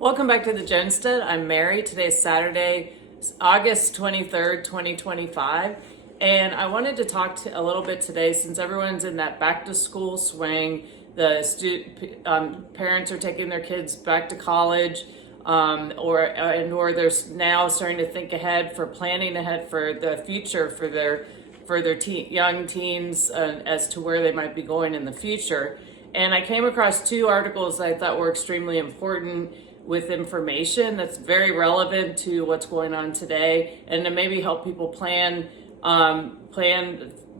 Welcome back to the Jonestead. I'm Mary. Today's Saturday, August 23rd, 2025. And I wanted to talk a little bit today since everyone's in that back to school swing. The parents are taking their kids back to college, or they're now starting to think ahead for planning ahead for the future for their young teens as to where they might be going in the future. And I came across two articles that I thought were extremely important with information that's very relevant to what's going on today, and to maybe help people plan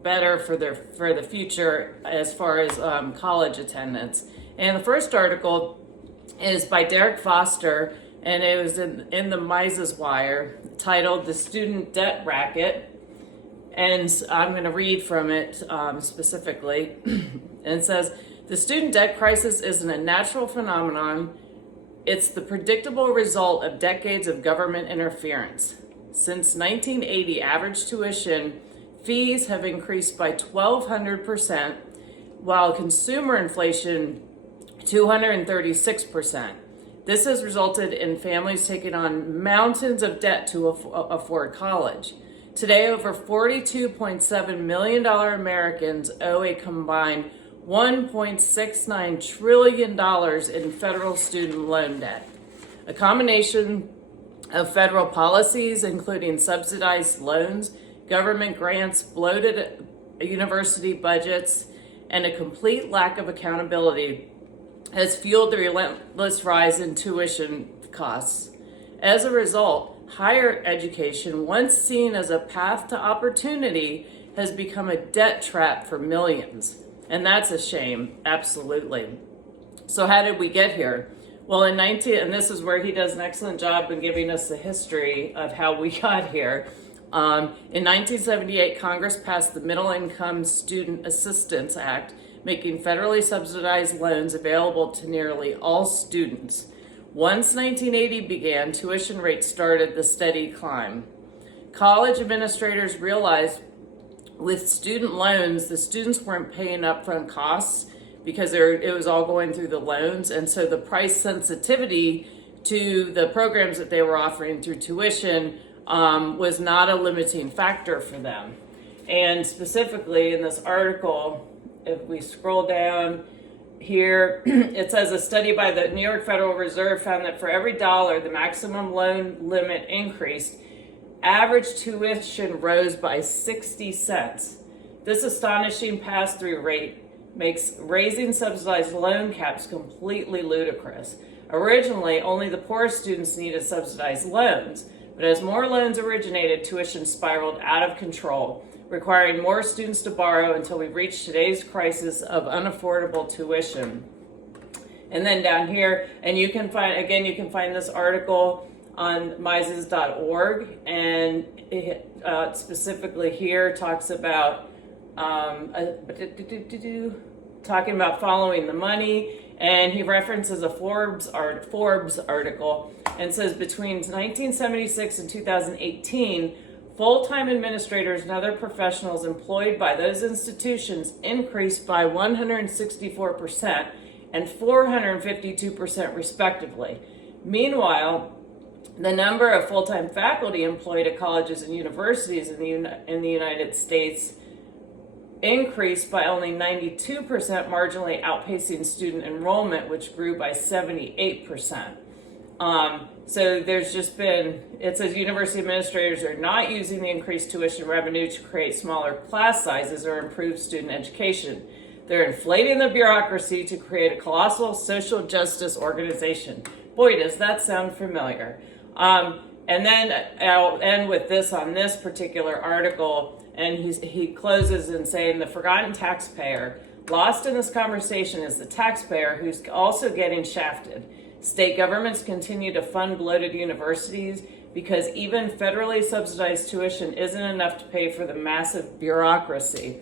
better for the future as far as college attendance. And the first article is by Derek Foster, and it was in the Mises Wire, titled "The Student Debt Racket." And I'm going to read from it specifically. And it says, "The student debt crisis isn't a natural phenomenon. It's the predictable result of decades of government interference. Since 1980, average tuition fees have increased by 1,200%, while consumer inflation 236%. This has resulted in families taking on mountains of debt to afford college. Today, over $42.7 million Americans owe a combined $1.69 trillion in federal student loan debt. A combination of federal policies, including subsidized loans, government grants, bloated university budgets, and a complete lack of accountability has fueled the relentless rise in tuition costs. As a result, higher education, once seen as a path to opportunity, has become a debt trap for millions. And that's a shame, absolutely. So how did we get here? Well, and this is where he does an excellent job in giving us the history of how we got here. In 1978, Congress passed the Middle Income Student Assistance Act, making federally subsidized loans available to nearly all students. Once 1980 began, tuition rates started the steady climb. College administrators realized with student loans, the students weren't paying upfront costs because it was all going through the loans. And so the price sensitivity to the programs that they were offering through tuition was not a limiting factor for them. And specifically in this article, if we scroll down here, it says a study by the New York Federal Reserve found that for every dollar the maximum loan limit increased, average tuition rose by 60 cents. This astonishing pass-through rate makes raising subsidized loan caps completely ludicrous. Originally, only the poorest students needed subsidized loans, but as more loans originated, tuition spiraled out of control, requiring more students to borrow until we reached today's crisis of unaffordable tuition. And then down here, and you can find this article on Mises.org, and it specifically here talks about talking about following the money, and he references a Forbes article and says between 1976 and 2018, full-time administrators and other professionals employed by those institutions increased by 164% and 452% respectively. Meanwhile, the number of full-time faculty employed at colleges and universities in the United States increased by only 92%, marginally outpacing student enrollment, which grew by 78%. So there's just been, it says university administrators are not using the increased tuition revenue to create smaller class sizes or improve student education. They're inflating the bureaucracy to create a colossal social justice organization. Boy, does that sound familiar. And then I'll end with this on this particular article, and he closes in saying the forgotten taxpayer. Lost in this conversation is the taxpayer who's also getting shafted. State governments continue to fund bloated universities because even federally subsidized tuition isn't enough to pay for the massive bureaucracy.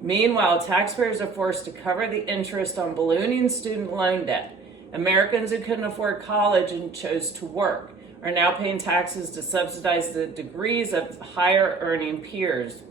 Meanwhile, taxpayers are forced to cover the interest on ballooning student loan debt. Americans who couldn't afford college and chose to work are now paying taxes to subsidize the degrees of higher earning peers.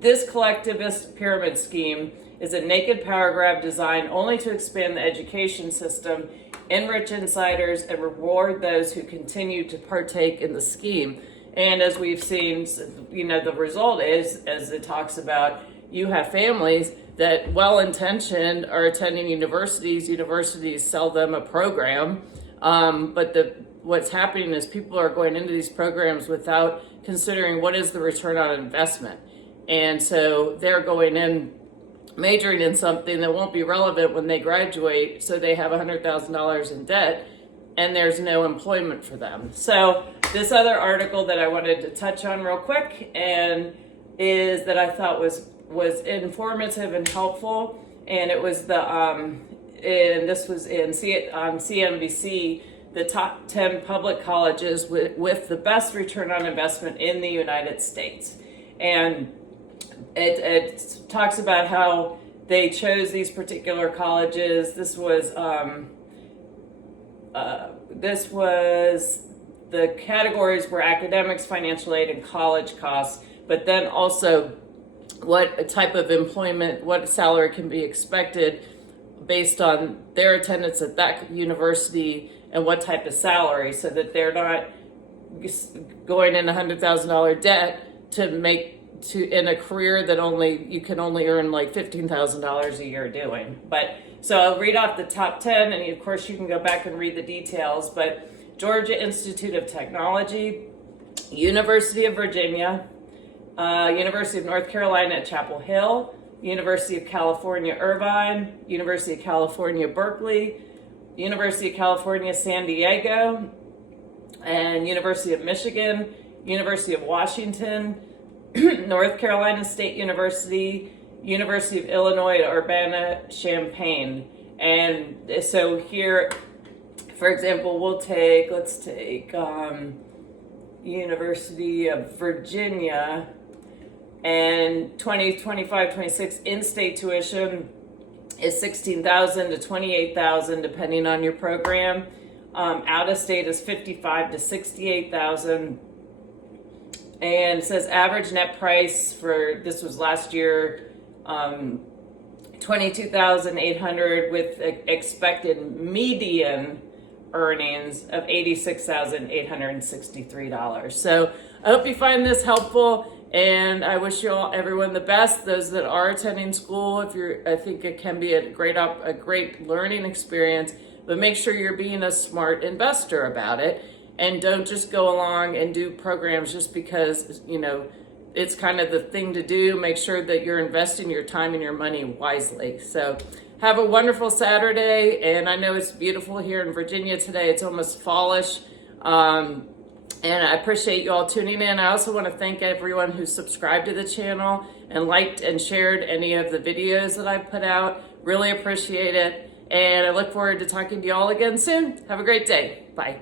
This collectivist pyramid scheme is a naked power grab designed only to expand the education system enrich insiders, and reward those who continue to partake in the scheme. And as we've seen, the result is, as it talks about, you have families that, well-intentioned, are attending universities. Universities sell them a program, but what's happening is people are going into these programs without considering what is the return on investment. And so they're going in majoring in something that won't be relevant when they graduate, so they have $100,000 in debt and there's no employment for them. So this other article that I wanted to touch on real quick and is that I thought was informative and helpful, and it was on CNBC, the top 10 public colleges with the best return on investment in the United States. And it talks about how they chose these particular colleges. This was the categories were academics, financial aid, and college costs, but then also what type of employment, what salary can be expected based on their attendance at that university and what type of salary, so that they're not going in $100,000 debt in a career that you can only earn like $15,000 a year doing. But so I'll read off the top 10, and of course you can go back and read the details. But Georgia Institute of Technology, University of Virginia, University of North Carolina at Chapel Hill, University of California, Irvine, University of California, Berkeley, University of California, San Diego, and University of Michigan, University of Washington, North Carolina State University, University of Illinois at Urbana-Champaign. And so here, for example, let's take University of Virginia, and 2025-26 in-state tuition is $16,000 to $28,000 depending on your program. Out of state is $55,000 to $68,000. And it says average net price for, this was last year, $22,800 with expected median earnings of $86,863. So I hope you find this helpful, and I wish everyone the best. Those that are attending school, I think it can be a great learning experience, but make sure you're being a smart investor about it, and don't just go along and do programs just because, it's kind of the thing to do. Make sure that you're investing your time and your money wisely. So have a wonderful Saturday, and I know it's beautiful here in Virginia today. It's almost fallish, and I appreciate you all tuning in. I also want to thank everyone who subscribed to the channel and liked and shared any of the videos that I put out. Really appreciate it, and I look forward to talking to you all again soon. Have a great day. Bye.